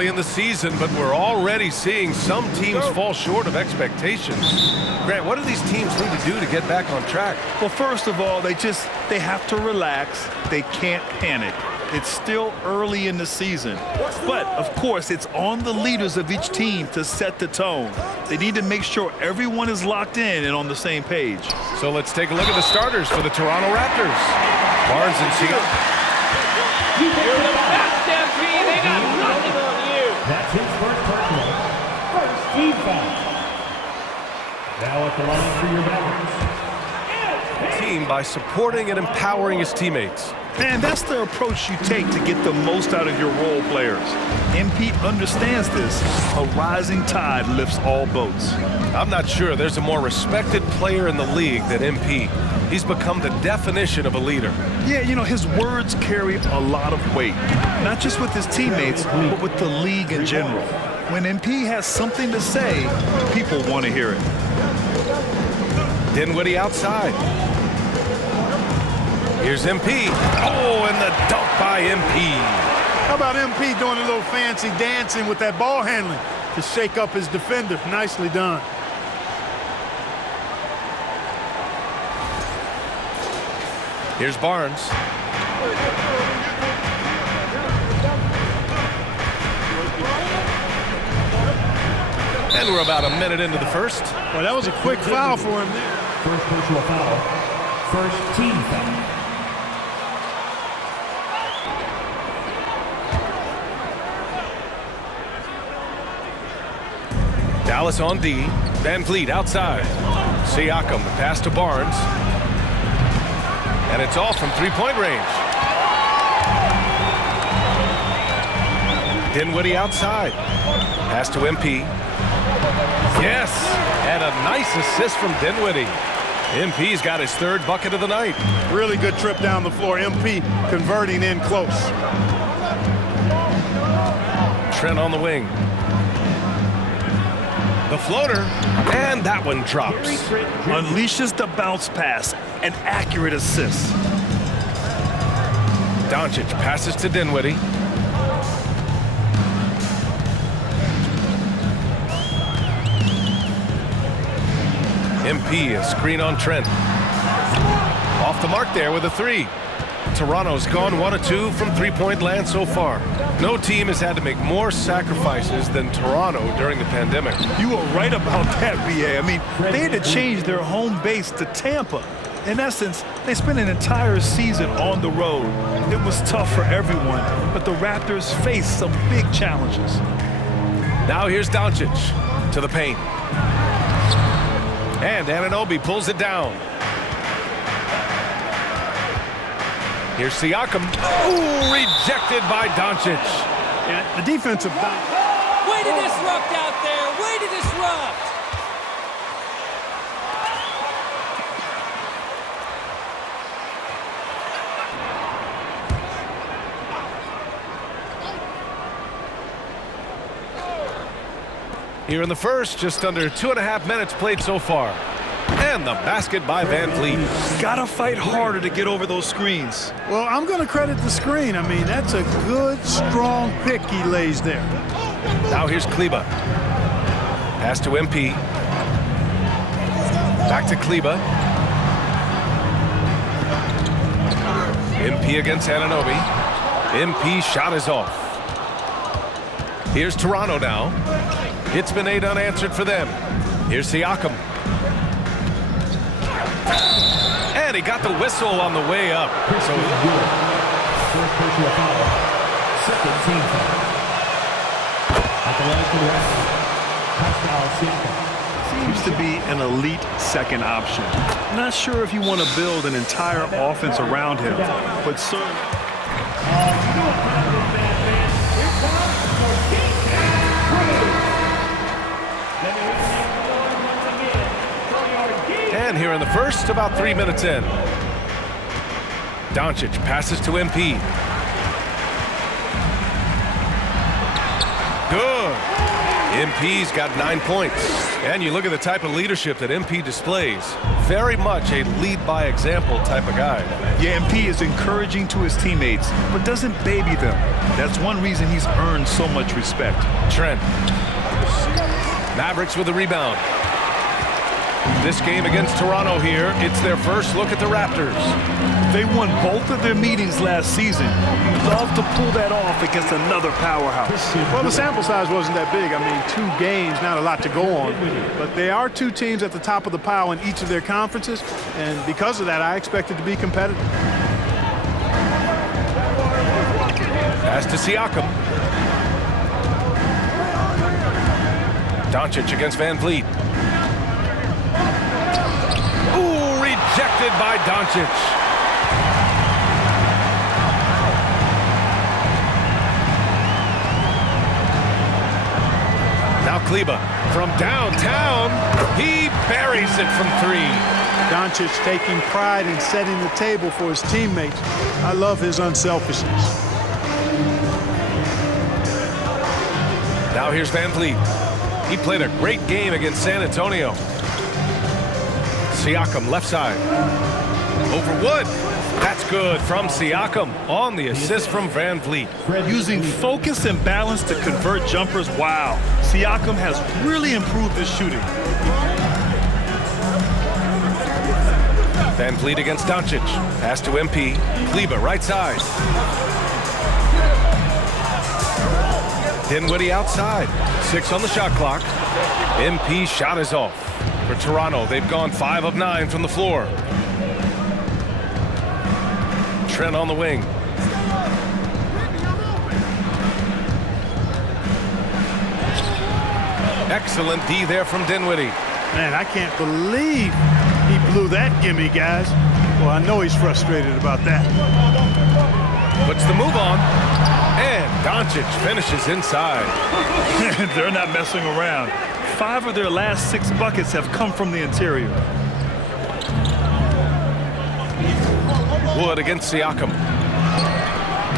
early in the season, but we're already seeing some teams fall short of expectations. Grant, what do these teams need to do to get back on track? Well, first of all, they have to relax. They can't panic. It's still early in the season. But, of course, it's on the leaders of each team to set the tone. They need to make sure everyone is locked in and on the same page. So let's take a look at the starters for the Toronto Raptors. Barnes and Siakam. You're the best, MP. They got nothing on you. That's his first personal. First team foul. Now at the line for your Mavericks. Team by supporting and empowering his teammates. And that's the approach you take to get the most out of your role players. MP understands this. A rising tide lifts all boats. I'm not sure there's a more respected player in the league than MP. He's become the definition of a leader. Yeah, you know, his words carry a lot of weight, not just with his teammates, but with the league in general. When MP has something to say, people want to hear it. Dinwiddie outside. Here's MP. Oh, and the dunk by MP. How about MP doing a little fancy dancing with that ball handling to shake up his defender? Nicely done. Here's Barnes. And we're about a minute into the first. Well, that was a quick foul for him there. First personal foul. First team foul. Dallas on D. Van Vliet outside. Siakam, the pass to Barnes. And it's off from three-point range. Dinwiddie outside. Pass to MP. Yes, and a nice assist from Dinwiddie. MP's got his third bucket of the night. Really good trip down the floor. MP converting in close. Trent on the wing. The floater, and that one drops. Unleashes the bounce pass, an accurate assist. Doncic passes to Dinwiddie. MP, a screen on Trent. Off the mark there with a three. Toronto's gone 1 of 2 from three-point land so far. No team has had to make more sacrifices than Toronto during the pandemic. You were right about that, BA. I mean, they had to change their home base to Tampa. In essence, they spent an entire season on the road. It was tough for everyone, but the Raptors faced some big challenges. Now here's Doncic to the paint. And Anunoby pulls it down. Here's Siakam. Ooh, rejected by Doncic. Yeah, the defensive. Way to disrupt out there. Way to disrupt. Here in the first, just under 2.5 minutes played so far. And the basket by Van Vliet. Gotta fight harder to get over those screens. Well, I'm going to credit the screen. I mean, that's a good, strong pick he lays there. Now here's Kleba. Pass to MP. Back to Kleba. MP against Anunoby. MP shot is off. Here's Toronto now. It's been 8 unanswered for them. Here's Siakam. And he got the whistle on the way up. So First personal foul. Second team foul. At the line for the Raptors, Pascal Siakam. Seems to be an elite second option. Not sure if you want to build an entire offense around him, but certainly. And here in the first, about 3 minutes in. Doncic passes to MP. Good. MP's got 9 points. And you look at the type of leadership that MP displays. Very much a lead-by-example type of guy. Yeah, MP is encouraging to his teammates, but doesn't baby them. That's one reason he's earned so much respect. Trent. Mavericks with the rebound. This game against Toronto here, it's their first look at the Raptors. They won both of their meetings last season. You'd love to pull that off against another powerhouse. Well, the sample size wasn't that big. I mean, 2 games, not a lot to go on. But they are 2 teams at the top of the pile in each of their conferences. And because of that, I expect it to be competitive. Pass to Siakam. Doncic against Van Vliet. Ooh, rejected by Doncic. Now Kleba from downtown. He buries it from 3. Doncic taking pride in setting the table for his teammates. I love his unselfishness. Now here's Van Vliet. He played a great game against San Antonio. Siakam left side. Over Wood. That's good from Siakam on the assist from Van Vliet. Using focus and balance to convert jumpers, wow. Siakam has really improved his shooting. Van Vliet against Doncic. Pass to MP. Kleba right side. Dinwiddie outside. 6 on the shot clock. MP's shot is off. For Toronto, they've gone 5 of 9 from the floor. Trent on the wing. Excellent D there from Dinwiddie. Man, I can't believe he blew that gimme, guys. Well, I know he's frustrated about that. Puts the move on. And Doncic finishes inside. They're not messing around. 5 of their last 6 buckets have come from the interior. Wood against Siakam.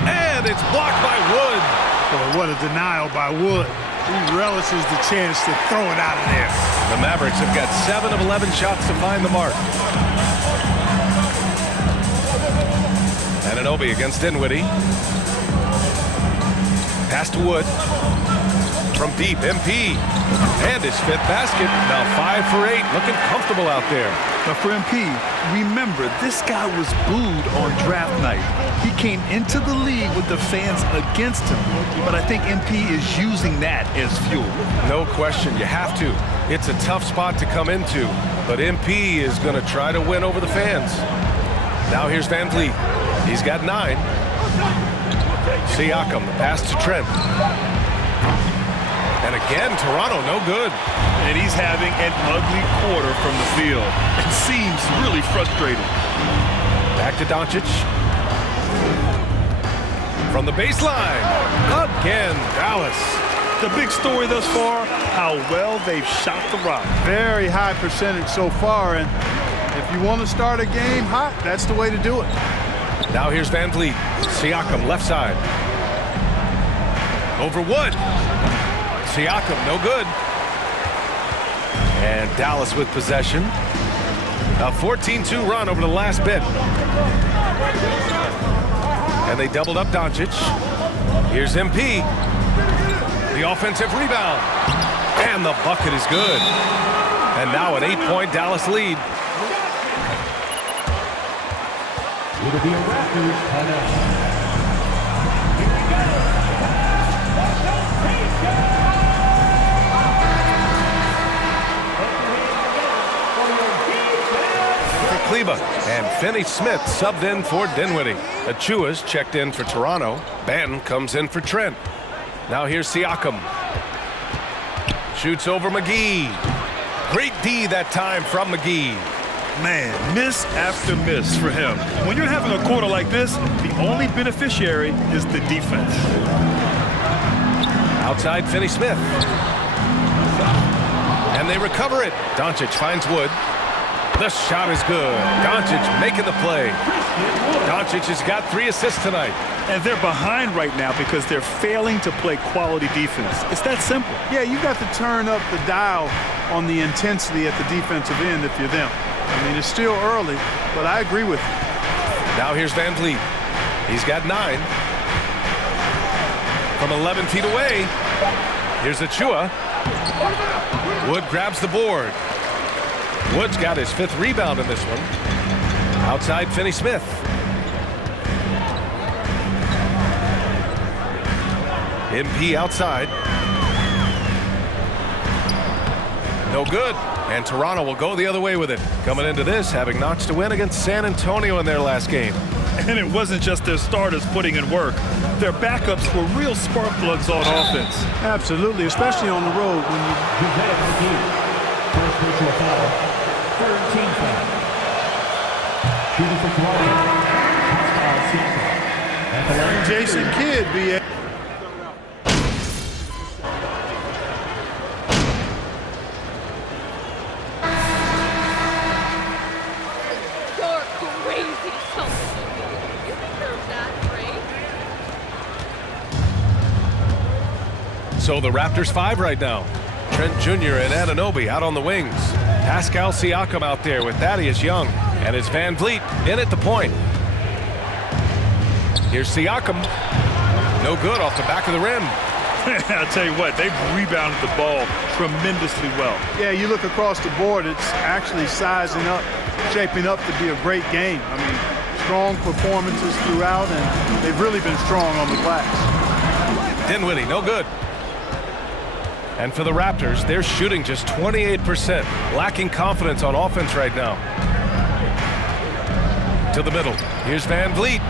And it's blocked by Wood. Boy, what a denial by Wood. He relishes the chance to throw it out of there. The Mavericks have got 7 of 11 shots to find the mark. Anunoby against Dinwiddie. Pass to Wood. From deep, MP. And his 5th basket. Now 5 for 8. Looking comfortable out there. But for MP, remember, this guy was booed on draft night. He came into the league with the fans against him. But I think MP is using that as fuel. No question. You have to. It's a tough spot to come into. But MP is going to try to win over the fans. Now here's Van Vliet. He's got 9. Siakam, the pass to Trent. And again, Toronto, no good. And he's having an ugly quarter from the field. It seems really frustrated. Back to Doncic. From the baseline. Again, Dallas. The big story thus far, how well they've shot the rock. Very high percentage so far, and if you want to start a game hot, that's the way to do it. Now here's Van Vliet. Siakam, left side. Over Wood. Siakam, no good. And Dallas with possession. A 14-2 run over the last bit. And they doubled up Doncic. Here's MP. The offensive rebound. And the bucket is good. And now an 8-point Dallas lead. It'll be a Raptors timeout. Kleba and Finney-Smith subbed in for Dinwiddie. Achua's checked in for Toronto. Banton comes in for Trent. Now here's Siakam. Shoots over McGee. Great D that time from McGee. Man, miss after miss for him. When you're having a quarter like this, the only beneficiary is the defense. Outside Finney-Smith. And they recover it. Doncic finds Wood. The shot is good. Doncic making the play. Doncic has got 3 assists tonight. And they're behind right now because they're failing to play quality defense. It's that simple. Yeah, you got to turn up the dial on the intensity at the defensive end if you're them. I mean, it's still early, but I agree with you. Now here's Van Vliet. He's got 9. From 11 feet away, here's Achua. Wood grabs the board. Wood's got his 5th rebound in this one. Outside Finney-Smith. MP outside. No good. And Toronto will go the other way with it. Coming into this, having notched a win against San Antonio in their last game. And it wasn't just their starters putting in work. Their backups were real spark plugs on offense. Absolutely, especially on the road when you First personal foul. Third team foul. Shooting for Toronto. Pascal Siakam. Jason Kidd be So the Raptors 5 right now. Trent Jr. and Anunoby out on the wings. Pascal Siakam out there with Thaddeus Young. And it's Van Vliet in at the point. Here's Siakam. No good off the back of the rim. I'll tell you what, they've rebounded the ball tremendously well. Yeah, you look across the board, it's actually sizing up, shaping up to be a great game. I mean, strong performances throughout, and they've really been strong on the glass. Dinwiddie, no good. And for the Raptors, they're shooting just 28%, lacking confidence on offense right now. To the middle. Here's Van Vliet.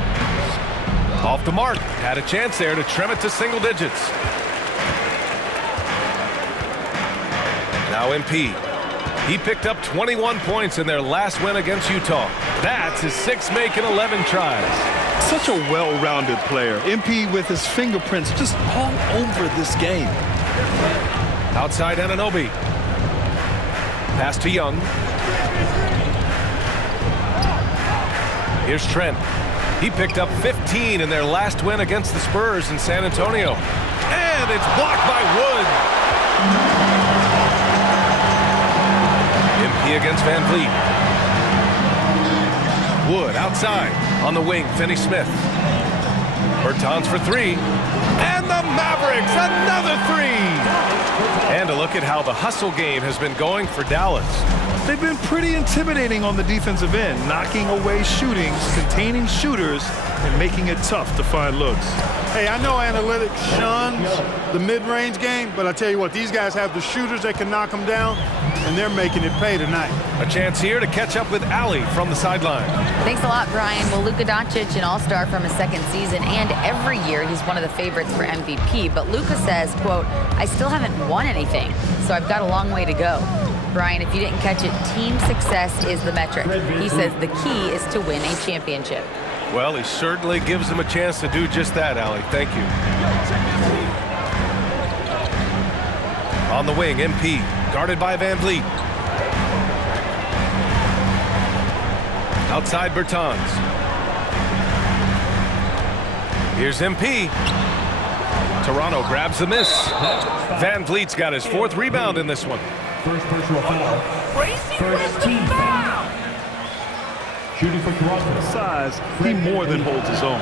Off the mark. Had a chance there to trim it to single digits. Now MP. He picked up 21 points in their last win against Utah. That's his 6th make in 11 tries. Such a well-rounded player. MP with his fingerprints just all over this game. Outside Anunoby. Pass to Young. Here's Trent. He picked up 15 in their last win against the Spurs in San Antonio. And it's blocked by Wood. MP against Van Vliet. Wood outside on the wing. Finney-Smith. Bertans for 3. And the Mavericks, another 3. And a look at how the hustle game has been going for Dallas. They've been pretty intimidating on the defensive end, knocking away shootings, containing shooters, and making it tough to find looks. Hey, I know analytics shuns the mid-range game, but I tell you what, these guys have the shooters that can knock them down, and they're making it pay tonight. A chance here to catch up with Allie from the sideline. Thanks a lot, Brian. Well, Luka Doncic, an all-star from his 2nd season, and every year he's one of the favorites for MVP. But Luka says, quote, I still haven't won anything, so I've got a long way to go. Brian, if you didn't catch it, team success is the metric. He says the key is to win a championship. Well, he certainly gives them a chance to do just that, Allie. Thank you. On the wing, MP, guarded by Van Vliet. Outside Bertans. Here's MP. Toronto grabs the miss. Van Vliet's got his 4th rebound in this one. First personal foul. First team foul. Shooting for Toronto. Size, he more than holds his own.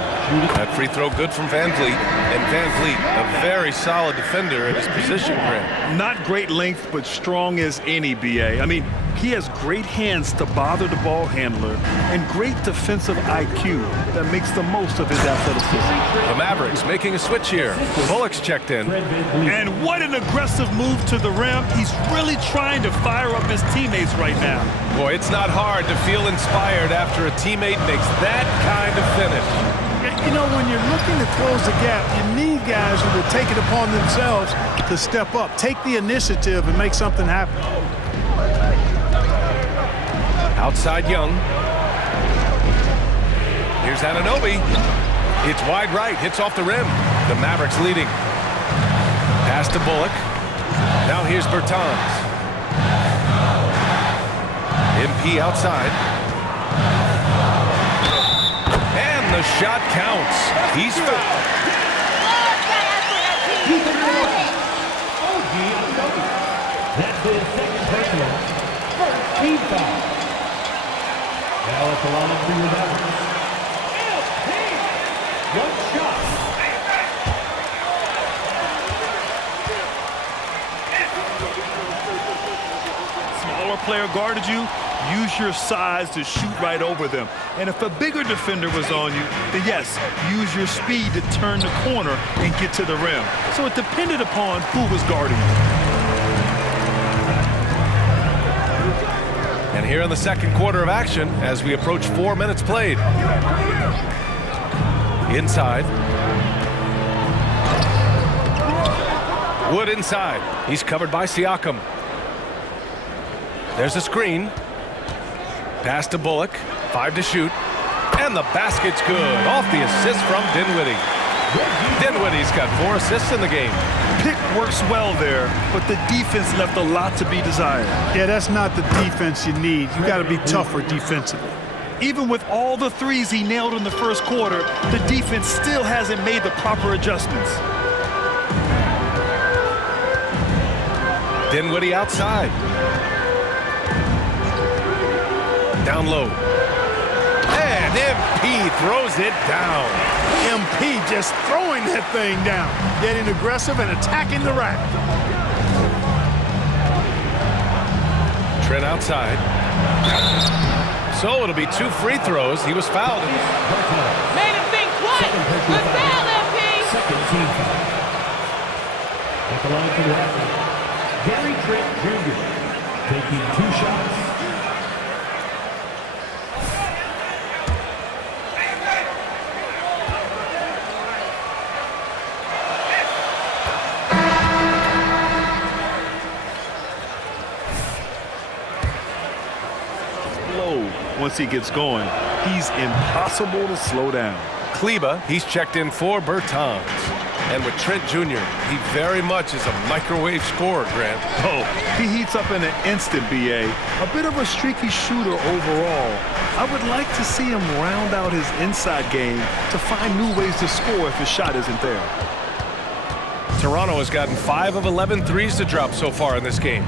That free throw good from Van Vliet. And Van Vliet, a very solid defender at his position grade. Not great length, but strong as any, BA. I mean, he has great hands to bother the ball handler and great defensive IQ that makes the most of his athleticism. The Mavericks making a switch here. Bullock's checked in. And what an aggressive move to the rim. He's really trying to fire up his teammates right now. Boy, it's not hard to feel inspired after a teammate makes that kind of finish. You know, when you're looking to close the gap, you need guys who will take it upon themselves to step up, take the initiative, and make something happen. Outside Young. Here's Anunoby. It's wide right, hits off the rim. The Mavericks leading. Pass to Bullock. Now here's Bertans. MP MP outside. And the shot counts. He's fouled. That's his second personal. First team foul. Now at the line for your Mavericks. One shot. Smaller player guarded you, use your size to shoot right over them. And if a bigger defender was on you, then yes, use your speed to turn the corner and get to the rim. So it depended upon who was guarding you. And here in the second quarter of action, as we approach 4 minutes played. Inside. Wood inside. He's covered by Siakam. There's a screen. Pass to Bullock. 5 to shoot. And the basket's good. Off the assist from Dinwiddie. Dinwiddie's got 4 assists in the game. Pick works well there, but the defense left a lot to be desired. Yeah, that's not the defense you need. You got to be tougher defensively. Even with all the threes he nailed in the first quarter, the defense still hasn't made the proper adjustments. Dinwiddie outside. Down low. And MP throws it down. MP just throwing that thing down, getting aggressive and attacking the rack. Trent outside. So it'll be 2 free throws. He was fouled. Made him think twice. Good foul, MP. Second team foul. At the line for the Raptors, Gary Trent Jr. taking 2 shots. Once he gets going, he's impossible to slow down. Kleba, he's checked in for Bertans. And with Trent Jr., he very much is a microwave scorer, Grant. Oh, he heats up in an instant, BA. A bit of a streaky shooter overall. I would like to see him round out his inside game to find new ways to score if his shot isn't there. Toronto has gotten 5 of 11 threes to drop so far in this game.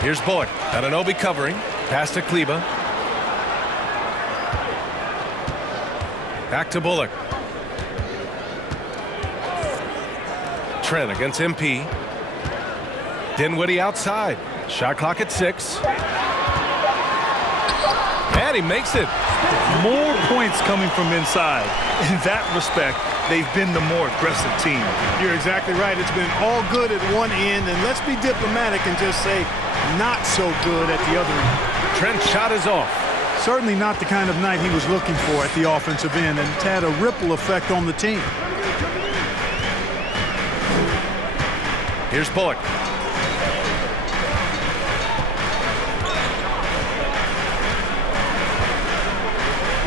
Here's Bullock. Anunoby covering. Pass to Kleba. Back to Bullock. Trent against MP. Dinwiddie outside. Shot clock at 6. And he makes it. More points coming from inside. In that respect, they've been the more aggressive team. You're exactly right. It's been all good at one end, and let's be diplomatic and just say not so good at the other end. Trent's shot is off. Certainly not the kind of night he was looking for at the offensive end, and it's had a ripple effect on the team. Here's Bullock.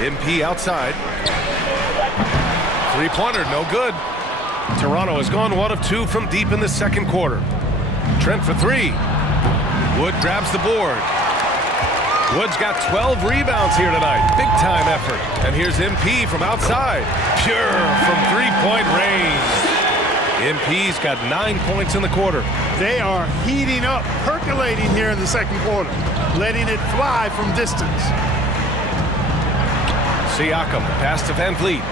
MP outside. Three-pointer, no good. Toronto has gone 1 of 2 from deep in the second quarter. Trent for 3. Wood grabs the board. Wood's got 12 rebounds here tonight. Big-time effort. And here's MP from outside. Pure from three-point range. MP's got 9 points in the quarter. They are heating up, percolating here in the second quarter, letting it fly from distance. Siakam, pass to Van Vliet.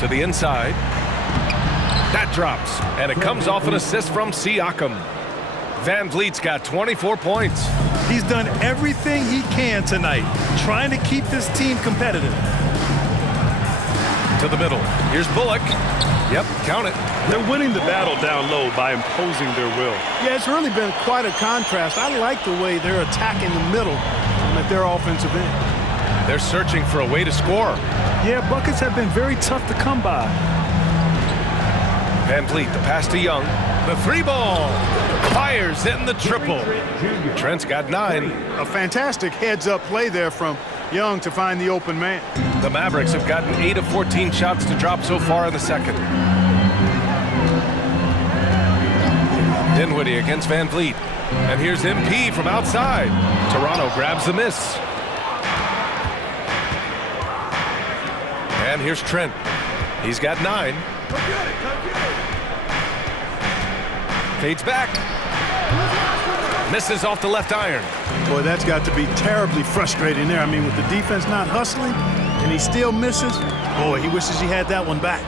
To the inside. That drops, and it comes off an assist from Siakam. Van Vliet's got 24 points. He's done everything he can tonight, trying to keep this team competitive. To the middle. Here's Bullock. Yep, count it. They're winning the battle down low by imposing their will. Yeah, it's really been quite a contrast. I like the way they're attacking the middle at their offensive end. They're searching for a way to score. Yeah, buckets have been very tough to come by. Van Vliet, the pass to Young. The 3-ball. Fires in the triple. Trent's got 9. A fantastic heads-up play there from Young to find the open man. The Mavericks have gotten 8 of 14 shots to drop so far in the second. Dinwiddie against Van Vliet. And here's MP from outside. Toronto grabs the miss. And here's Trent. He's got 9. Fades back. Misses off the left iron. Boy, that's got to be terribly frustrating there. I mean, with the defense not hustling and he still misses, boy, he wishes he had that one back.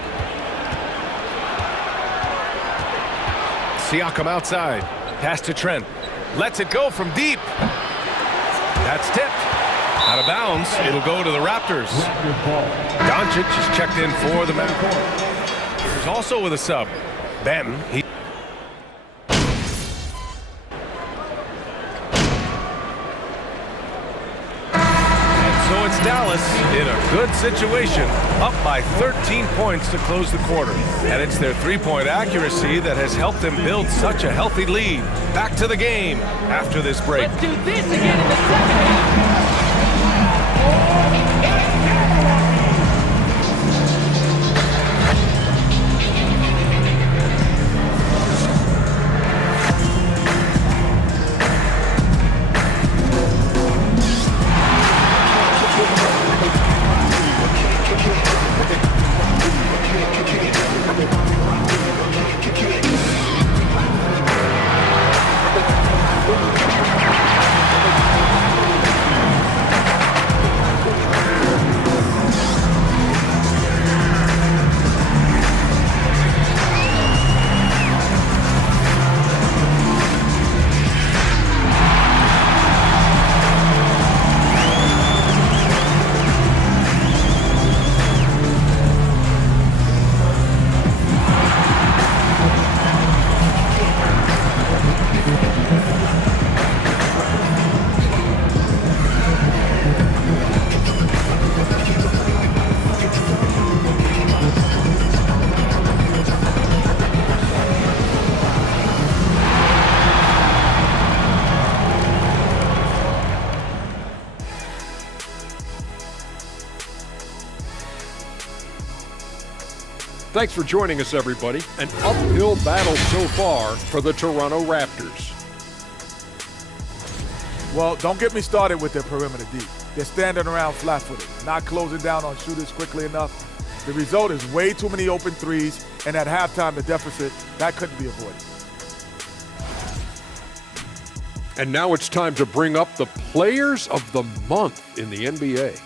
Siakam outside. Pass to Trent. Lets it go from deep. That's tipped. Out of bounds. It'll go to the Raptors. Doncic is checked in for the Mavericks. He's also with a sub. Banton. So it's Dallas in a good situation, up by 13 points to close the quarter. And it's their three-point accuracy that has helped them build such a healthy lead. Back to the game after this break. Let's do this again in the second half. Thanks for joining us, everybody. An uphill battle so far for the Toronto Raptors. Well, don't get me started with their perimeter D. They're standing around flat-footed, not closing down on shooters quickly enough. The result is way too many open threes, and at halftime, the deficit, that couldn't be avoided. And now it's time to bring up the Players of the Month in the NBA.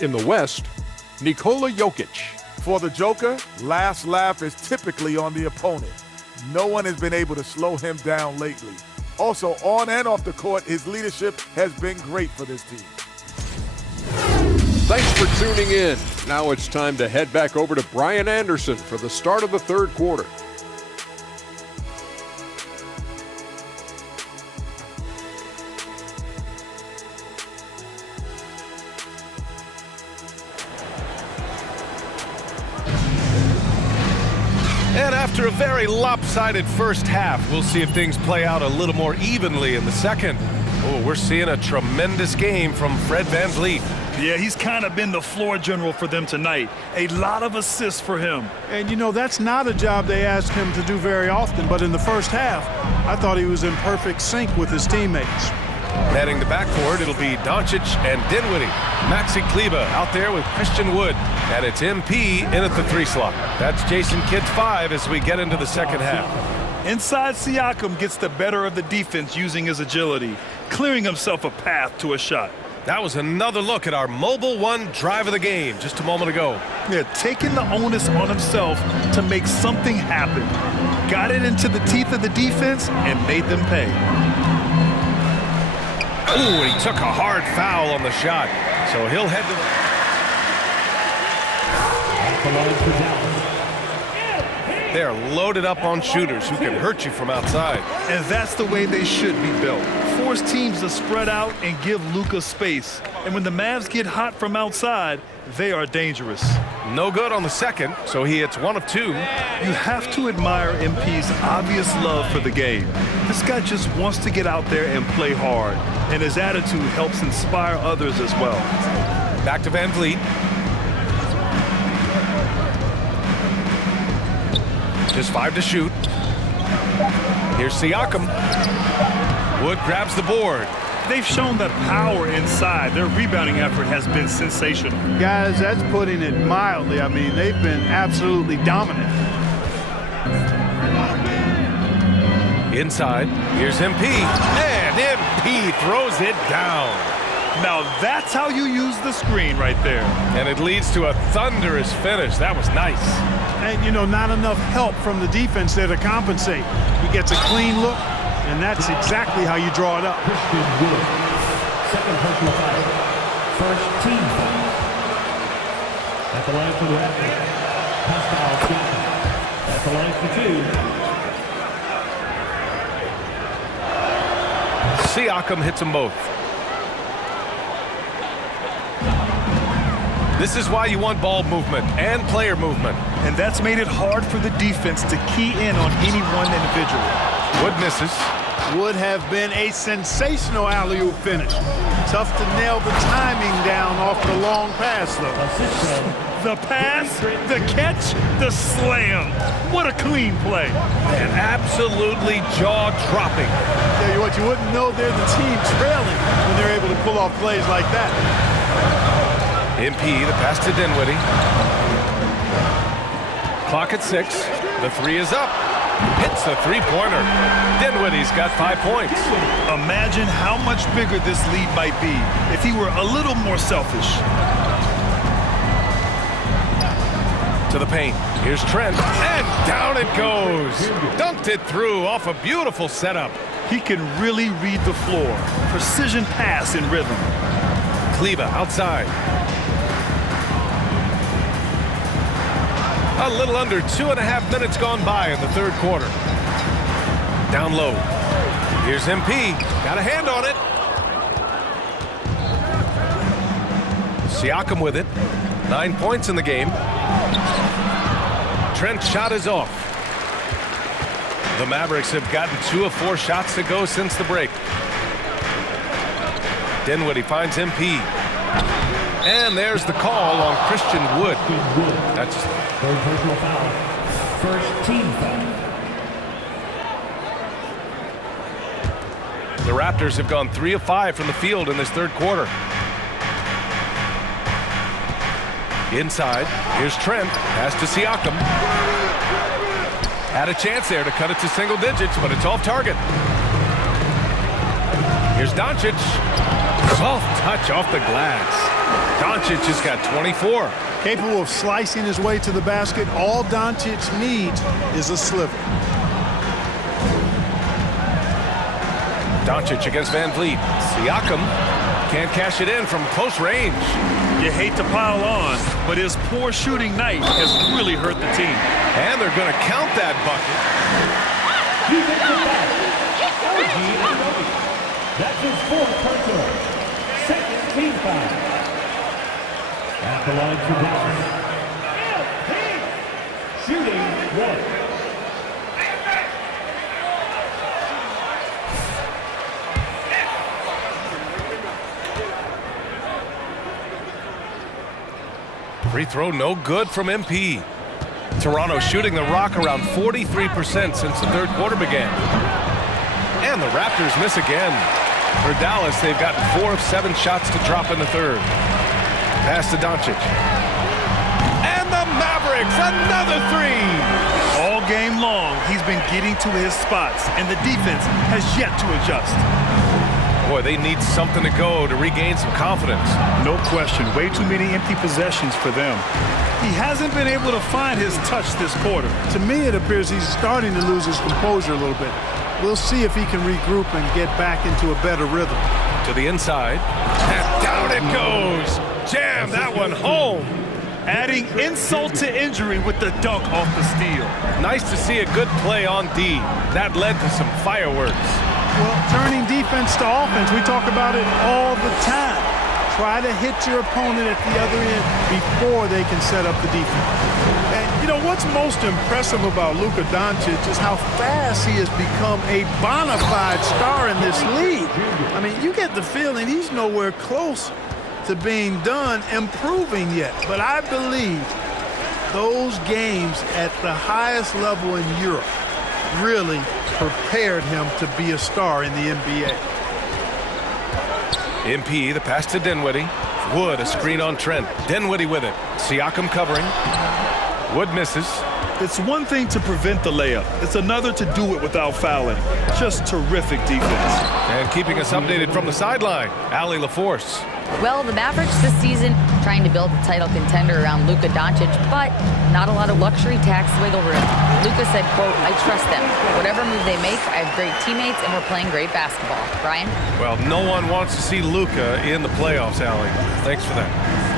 In the West, Nikola Jokic. For the Joker, last laugh is typically on the opponent. No one has been able to slow him down lately. Also, on and off the court, his leadership has been great for this team. Thanks for tuning in. Now it's time to head back over to Brian Anderson for the start of the third quarter. And after a very lopsided first half, we'll see if things play out a little more evenly in the second. Oh, we're seeing a tremendous game from Fred VanVleet. Yeah, he's kind of been the floor general for them tonight. A lot of assists for him. And, you know, that's not a job they ask him to do very often, but in the first half, I thought he was in perfect sync with his teammates. Heading the backcourt, it'll be Doncic and Dinwiddie. Maxi Kleber out there with Christian Wood. And it's MP in at the 3 slot. That's Jason Kidd's 5 as we get into the second half. Inside, Siakam gets the better of the defense using his agility, clearing himself a path to a shot. That was another look at our Mobile One drive of the game just a moment ago. Yeah, taking the onus on himself to make something happen. Got it into the teeth of the defense and made them pay. Ooh, he took a hard foul on the shot. So he'll head to the... They're loaded up on shooters who can hurt you from outside. And that's the way they should be built. Force teams to spread out and give Luka space. And when the Mavs get hot from outside, they are dangerous. No good on the second, so he hits 1 of 2. You have to admire MP's obvious love for the game. This guy just wants to get out there and play hard, and his attitude helps inspire others as well. Back to VanVleet. Just 5 to shoot. Here's Siakam. Wood grabs the board. They've shown that power inside. Their rebounding effort has been sensational. Guys, that's putting it mildly. I mean, they've been absolutely dominant. Inside, here's MP. And MP throws it down. Now that's how you use the screen right there. And it leads to a thunderous finish. That was nice. And, you know, not enough help from the defense there to compensate. He gets a clean look, and that's exactly how you draw it up. Christian Wood. Second personal foul. First team foul. At the line for the Raptors, Pascal Siakam. At the line for 2. Siakam hits them both. This is why you want ball movement and player movement. And that's made it hard for the defense to key in on any one individual. Wood misses. Would have been a sensational alley-oop finish. Tough to nail the timing down off the long pass, though. The pass, the catch, the slam. What a clean play. And absolutely jaw-dropping. Tell you what, you wouldn't know they're the team trailing when they're able to pull off plays like that. MP, the pass to Dinwiddie. Clock at 6. The 3 is up. Hits the three-pointer. Dinwiddie's got 5 points. Imagine how much bigger this lead might be if he were a little more selfish. To the paint. Here's Trent. And down it goes. Dunked it through off a beautiful setup. He can really read the floor. Precision pass in rhythm. Kleba outside. A little under 2.5 minutes gone by in the third quarter. Down low. Here's MP. Got a hand on it. Siakam with it. 9 points in the game. Trent's shot is off. The Mavericks have gotten 2 of 4 shots to go since the break. Dinwiddie finds MP. And there's the call on Christian Wood. That's third personal foul. First team foul. The Raptors have gone 3 of 5 from the field in this third quarter. Inside, here's Trent. Pass to Siakam. Had a chance there to cut it to single digits, but it's off target. Here's Doncic. Soft touch off the glass. Doncic has got 24. Capable of slicing his way to the basket. All Doncic needs is a sliver. Doncic against Van Vliet. Siakam can't cash it in from close range. You hate to pile on, but his poor shooting night has really hurt the team. And they're going to count that bucket. That's his 4th personal. Second team foul. At the line for Dallas. Shooting 1. Free throw no good from MP. Toronto shooting the rock around 43% since the third quarter began. And the Raptors miss again. For Dallas, they've gotten 4 of 7 shots to drop in the third. Pass to Doncic. And the Mavericks, another 3. All game long, he's been getting to his spots, and the defense has yet to adjust. Boy, they need something to go to regain some confidence. No question. Way too many empty possessions for them. He hasn't been able to find his touch this quarter. To me, it appears he's starting to lose his composure a little bit. We'll see if he can regroup and get back into a better rhythm. To the inside. And down it goes. Jam that one home. Adding insult to injury with the dunk off the steal. Nice to see a good play on D. That led to some fireworks. Well, turning defense to offense, we talk about it all the time. Try to hit your opponent at the other end before they can set up the defense. And, you know, what's most impressive about Luka Doncic is how fast he has become a bona fide star in this league. I mean, you get the feeling he's nowhere close to being done improving yet. But I believe those games at the highest level in Europe really prepared him to be a star in the NBA. MP, the pass to Dinwiddie. Wood, a screen on Trent. Dinwiddie with it. Siakam covering. Wood misses. It's one thing to prevent the layup. It's another to do it without fouling. Just terrific defense. And keeping us updated from the sideline, Allie LaForce. Well, the Mavericks this season trying to build a title contender around Luka Doncic, but not a lot of luxury tax wiggle room. Luka said, quote, I trust them. Whatever move they make, I have great teammates and we're playing great basketball. Brian? Well, no one wants to see Luka in the playoffs, Allie. Thanks for that.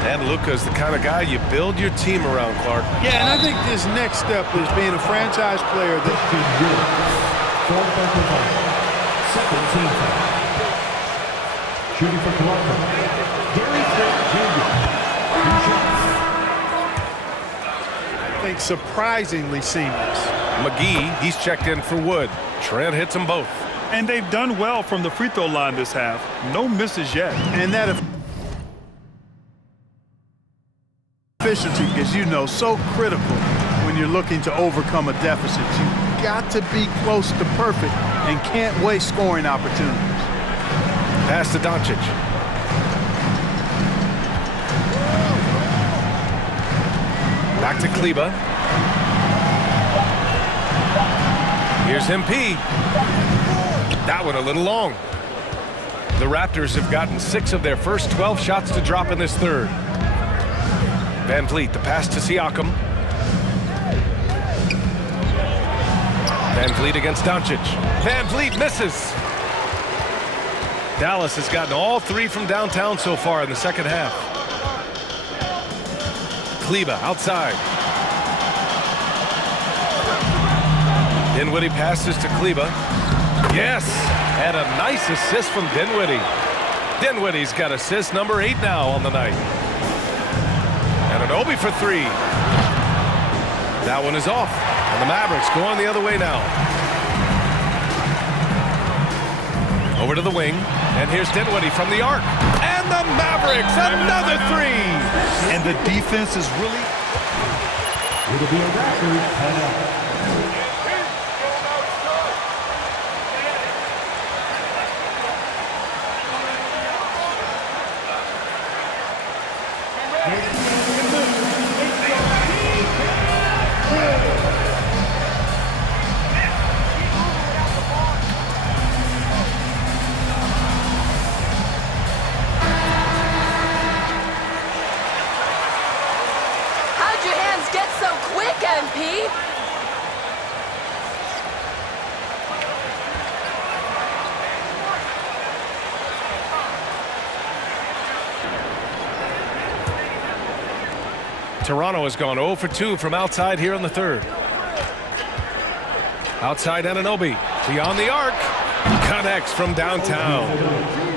And Luka is the kind of guy you build your team around, Clark. Yeah, and I think this next step is being a franchise player that Second team foul. Shooting for Toronto, Gary Trent Jr. I think surprisingly seamless. McGee, he's checked in for Wood. Trent hits them both. And they've done well from the free throw line this half. No misses yet. And that efficiency, as you know, so critical when you're looking to overcome a deficit. You've got to be close to perfect and can't waste scoring opportunities. Pass to Doncic. Back to Kleba. Here's MP. That one a little long. The Raptors have gotten 6 of their first 12 shots to drop in this third. Van Vliet, the pass to Siakam. Van Vliet against Doncic. Van Vliet misses. Dallas has gotten all 3 from downtown so far in the second half. Kleba outside. Dinwiddie passes to Kleba. Yes, and a nice assist from Dinwiddie. Dinwiddie's got assist number 8 now on the night. And an Obi for 3. That one is off. And the Mavericks going the other way now. Over to the wing. And here's Dinwiddie from the arc. And the Mavericks, another 3. And the defense is really... It'll be a record. Toronto has gone 0 for 2 from outside here in the third. Outside Anunoby. Beyond the arc. Connects from downtown.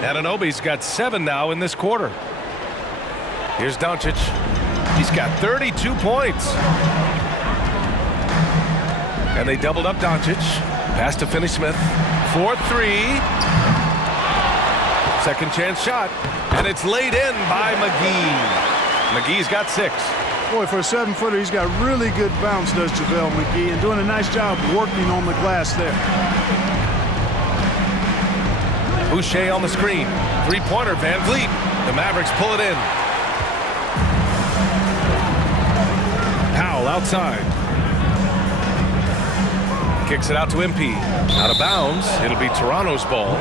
Anunoby's got 7 now in this quarter. Here's Doncic. He's got 32 points. And they doubled up Doncic. Pass to Finney-Smith. 4-3. Second chance shot. And it's laid in by McGee. McGee's got 6. Boy, for a 7-footer, he's got really good bounce, does JaVale McGee, and doing a nice job working on the glass there. Boucher on the screen. 3-pointer, Van Vliet. The Mavericks pull it in. Powell outside. Kicks it out to MP. Out of bounds. It'll be Toronto's ball.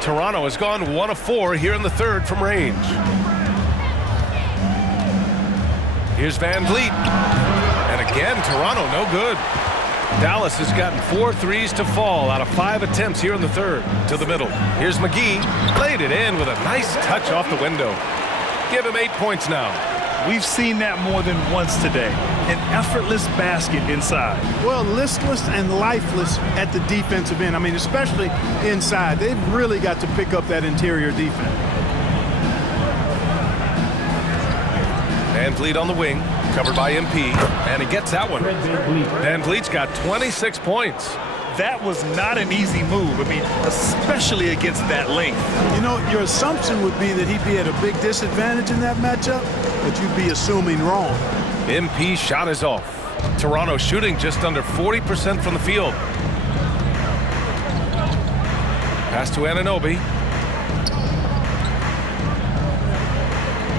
Toronto has gone 1 of 4 here in the third from range. Here's Van Vliet. And again, Toronto no good. Dallas has gotten 4 threes to fall out of 5 attempts here in the third. To the middle. Here's McGee. Laid it in with a nice touch off the window. Give him 8 points now. We've seen that more than once today. An effortless basket inside. Well, listless and lifeless at the defensive end. I mean, especially inside. They've really got to pick up that interior defense. Van Vliet on the wing, covered by MP, and he gets that one. Van Vliet's got 26 points. That was not an easy move. I mean, especially against that length. You know, your assumption would be that he'd be at a big disadvantage in that matchup, but you'd be assuming wrong. MP's shot is off. Toronto shooting just under 40% from the field. Pass to Anunoby.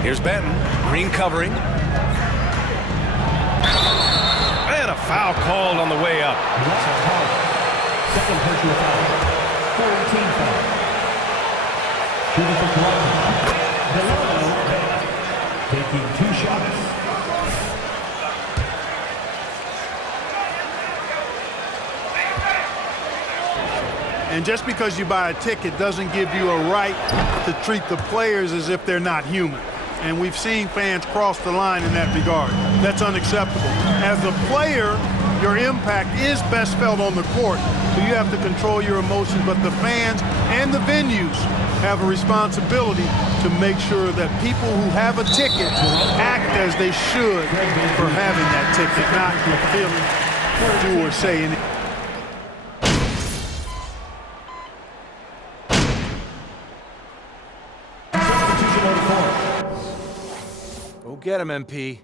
Here's Benton. Green covering. And a foul called on the way up. Second personal foul. 14 foul. Shooting for Toronto. Delano taking 2 shots. And just because you buy a ticket doesn't give you a right to treat the players as if they're not human. And we've seen fans cross the line in that regard. That's unacceptable. As a player, your impact is best felt on the court, so you have to control your emotions, but the fans and the venues have a responsibility to make sure that people who have a ticket act as they should for having that ticket, not feeling, do or say anything. Go get him, MP.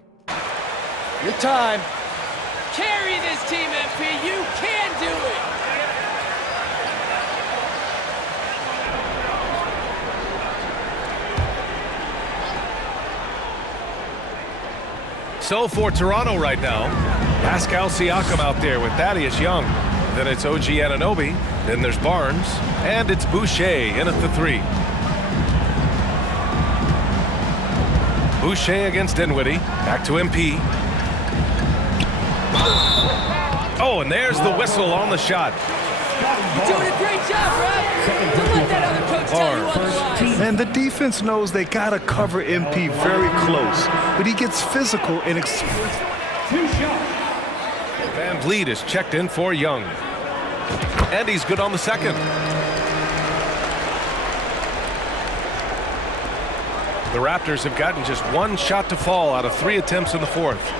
Your time. Carry this team, MP. You can do it. So for Toronto right now, Pascal Siakam out there with Thaddeus Young. Then it's OG Anunoby. Then there's Barnes. And it's Boucher in at the 3. Boucher against Dinwiddie. Back to MP. Oh, and there's the whistle on the shot. You're doing a great job, right? Don't let that other coach tell you otherwise. And the defense knows they got to cover MP very close, but he gets physical and explosive. 2 shots. Van Vliet is checked in for Young. And he's good on the second. The Raptors have gotten just 1 shot to fall out of 3 attempts in the 4th.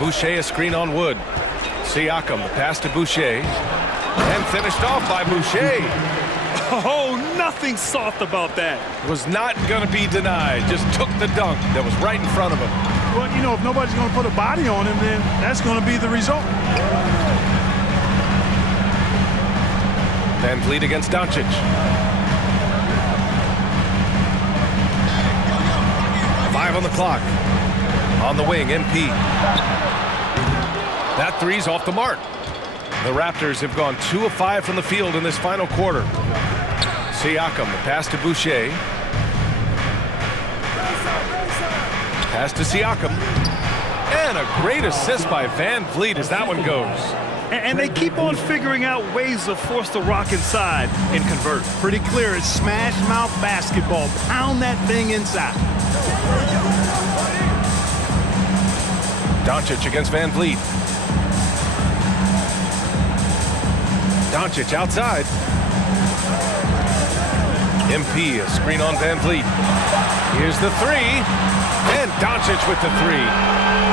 Boucher a screen on Wood. Siakam, the pass to Boucher. And finished off by Boucher. Oh, nothing soft about that. Was not going to be denied. Just took the dunk that was right in front of him. Well, you know, if nobody's going to put a body on him, then that's going to be the result. Van Vliet against Doncic. Five on the clock. On the wing, MP. That three's off the mark. The Raptors have gone 2 of 5 from the field in this final quarter. Siakam, the pass to Boucher. Pass to Siakam. And a great assist by Van Vliet as that one goes. And they keep on figuring out ways to force the rock inside and convert. Pretty clear. It's smash mouth basketball. Pound that thing inside. Doncic against Van Vliet. Doncic outside. MP, a screen on Van Vliet. Here's the 3. And Doncic with the 3.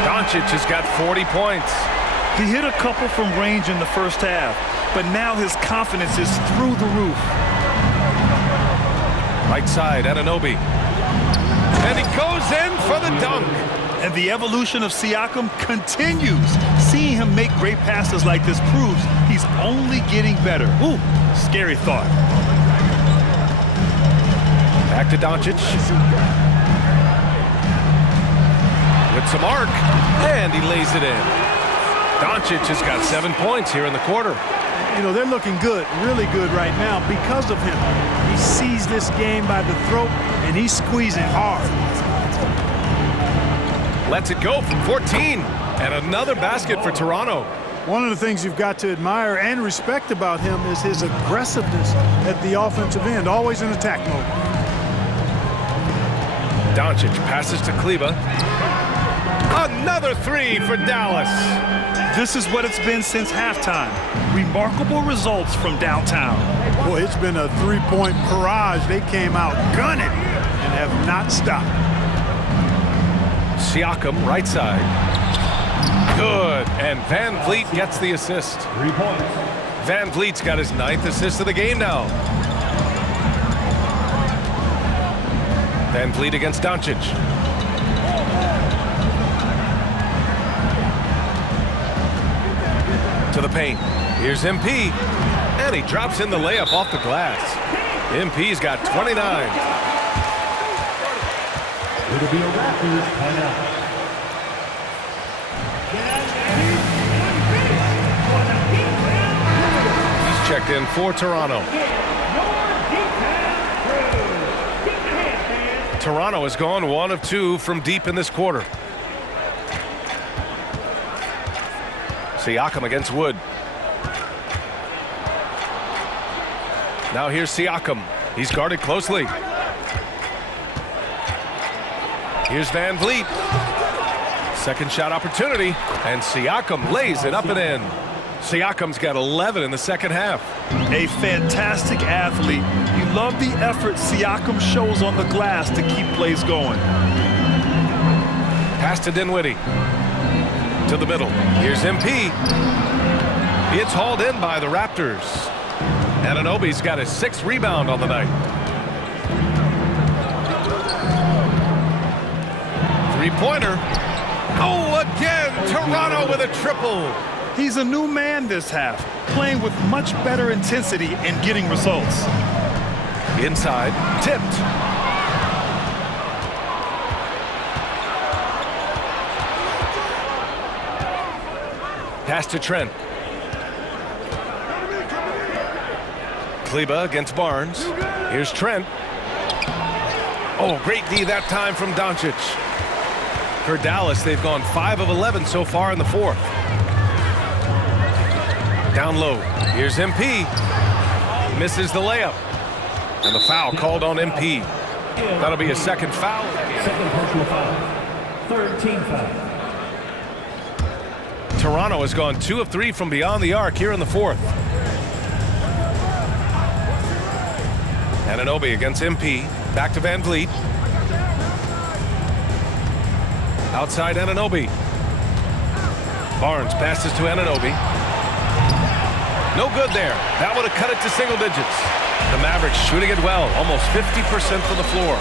Doncic has got 40 points. He hit a couple from range in the first half, but now his confidence is through the roof. Right side, Anunoby. And he goes in for the dunk. And the evolution of Siakam continues. Seeing him make great passes like this proves he's only getting better. Ooh, scary thought. Back to Doncic. With some arc, and he lays it in. Doncic has got 7 points here in the quarter. You know, they're looking good, really good right now because of him. He sees this game by the throat, and he's squeezing hard. Lets it go from 14. And another basket for Toronto. One of the things you've got to admire and respect about him is his aggressiveness at the offensive end, always in attack mode. Doncic passes to Kleber. Another 3 for Dallas. This is what it's been since halftime. Remarkable results from downtown. Boy, it's been a 3-point barrage. They came out gunning and have not stopped. Siakam, right side. Good. And Van Vliet gets the assist. 3 points. Van Vliet's got his 9th assist of the game now. Van Vliet against Doncic. To the paint. Here's MP. And he drops in the layup off the glass. MP's got 29. It'll be a Raptors timeout. He's checked in for Toronto. Toronto has gone 1 of 2 from deep in this quarter. Siakam against Wood. Now here's Siakam. He's guarded closely. Here's Van Vliet. Second shot opportunity, and Siakam lays it up and in. Siakam's got 11 in the second half. A fantastic athlete. You love the effort Siakam shows on the glass to keep plays going. Pass to Dinwiddie. To the middle. Here's MP. It's hauled in by the Raptors. Anunoby's got his 6th rebound on the night. 3-pointer. Oh, again, Toronto with a triple. He's a new man this half, playing with much better intensity and getting results. Inside, tipped. Pass to Trent. Kleba against Barnes. Here's Trent. Oh, great D that time from Doncic. For Dallas, they've gone 5 of 11 so far in the 4th. Down low. Here's MP. Misses the layup. And the foul called on MP. That'll be a second foul. Second personal foul. 3rd team foul. Toronto has gone 2 of 3 from beyond the arc here in the 4th. Anunoby against MP. Back to Van Vliet. Outside Anunoby. Barnes passes to Anunoby. No good there. That would have cut it to single digits. The Mavericks shooting it well. Almost 50% from the floor.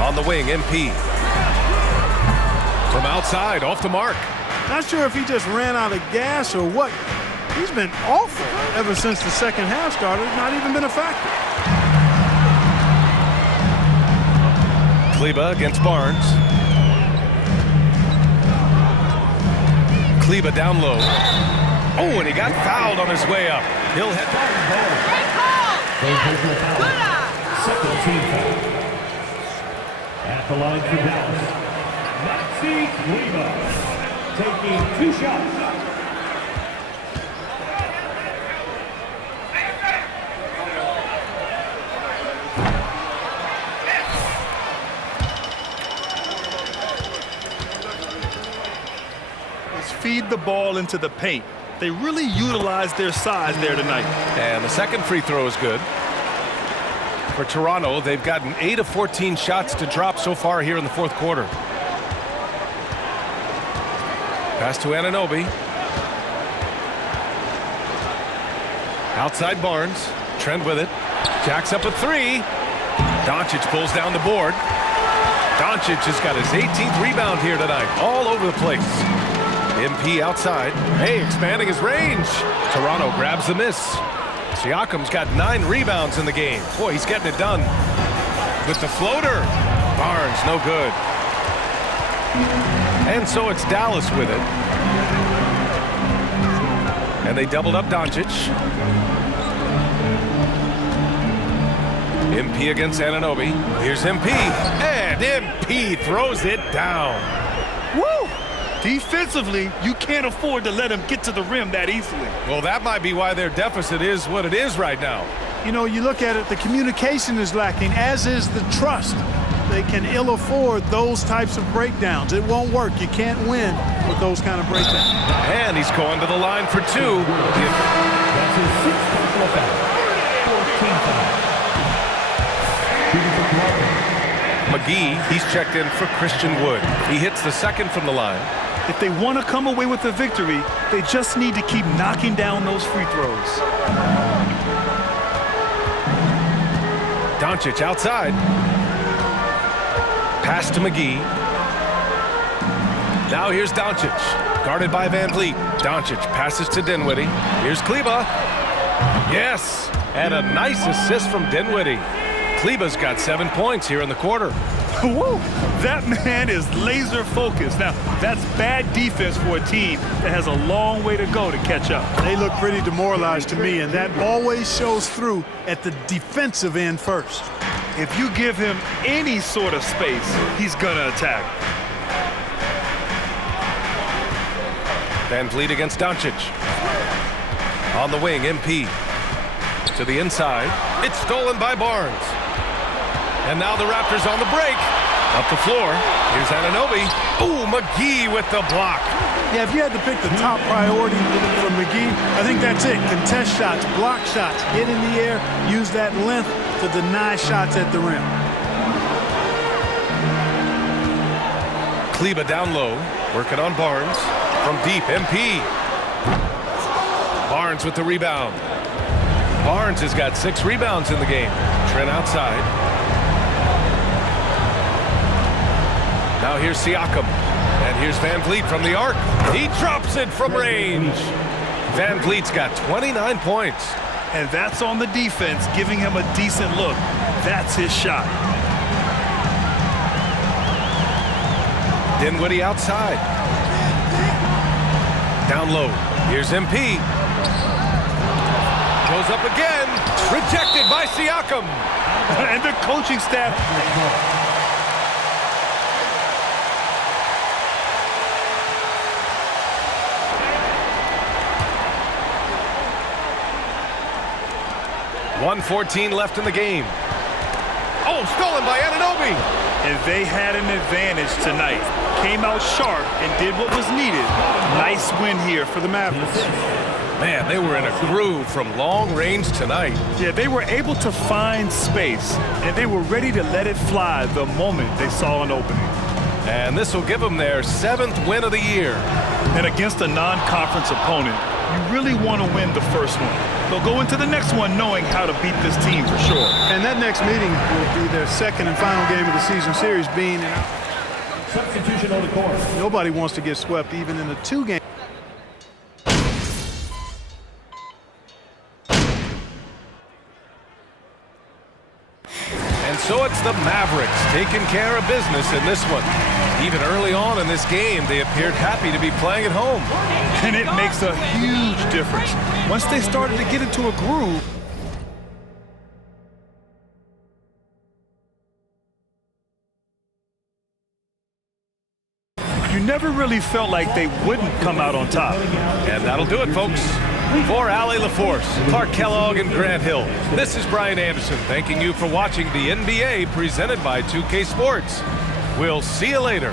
On the wing, MP. From outside, off the mark. Not sure if he just ran out of gas or what. He's been awful ever since the second half started. Not even been a factor. Kleba against Barnes. Kleba down low. Oh, and he got fouled on his way up. He'll head back. Second team foul. At the line for Dallas, MyC Dallas taking 2 shots. Feed the ball into the paint. They really utilized their size there tonight. And the second free throw is good. For Toronto, they've gotten 8 of 14 shots to drop so far here in the 4th quarter. Pass to Anunoby. Outside Barnes. Trent with it. Jacks up a 3. Doncic pulls down the board. Doncic has got his 18th rebound here tonight. All over the place. MP outside. Hey, expanding his range. Toronto grabs the miss. Siakam's got 9 rebounds in the game. Boy, he's getting it done. With the floater. Barnes, no good. And so it's Dallas with it. And they doubled up Doncic. MP against Anunoby. Here's MP. And MP throws it down. Woo! Defensively, you can't afford to let him get to the rim that easily. Well, that might be why their deficit is what it is right now. You know, you look at it, the communication is lacking, as is the trust. They can ill afford those types of breakdowns. It won't work. You can't win with those kind of breakdowns. And he's going to the line for 2. That's his 6th personal foul. 4th team foul. McGee, he's checked in for Christian Wood. He hits the second from the line. If they want to come away with a victory, they just need to keep knocking down those free throws. Doncic outside. Pass to McGee. Now here's Doncic. Guarded by Van Vliet. Doncic passes to Dinwiddie. Here's Kleba. Yes, and a nice assist from Dinwiddie. Kleba's got 7 points here in the quarter. Woo! That man is laser focused. Now, that's bad defense for a team that has a long way to go to catch up. They look pretty demoralized to me, and that always shows through at the defensive end first. If you give him any sort of space, he's gonna attack. Van Vliet against Doncic. On the wing, MP. To the inside. It's stolen by Barnes. And now the Raptors on the break. Up the floor. Here's Anunoby. Ooh, McGee with the block. Yeah, if you had to pick the top priority for McGee, I think that's it. Contest shots, block shots, get in the air, use that length to deny shots at the rim. Kleba down low, working on Barnes. From deep, MP. Barnes with the rebound. Barnes has got 6 rebounds in the game. Trent outside. Now here's Siakam. And here's Van Vliet from the arc. He drops it from range. Van Vliet's got 29 points. And that's on the defense, giving him a decent look. That's his shot. Dinwiddie outside. Down low. Here's MP. Goes up again. Rejected by Siakam. And the coaching staff. .114 left in the game. Oh, stolen by Anunoby. And they had an advantage tonight. Came out sharp and did what was needed. Nice win here for the Mavericks. Man, they were in a groove from long range tonight. Yeah, they were able to find space, and they were ready to let it fly the moment they saw an opening. And this will give them their 7th win of the year. And against a non-conference opponent, you really want to win the first one. They'll go into the next one knowing how to beat this team for sure. And that next meeting will be their second and final game of the season series, being Substitution on the court. nobody wants to get swept even in the 2 game. And so it's the Mavericks taking care of business in this one. Even early on in this game, they appeared happy to be playing at home. And it makes a huge difference. Once they started to get into a groove, you never really felt like they wouldn't come out on top. And that'll do it, folks. For Allie LaForce, Clark Kellogg, and Grant Hill, this is Brian Anderson thanking you for watching the NBA presented by 2K Sports. We'll see you later.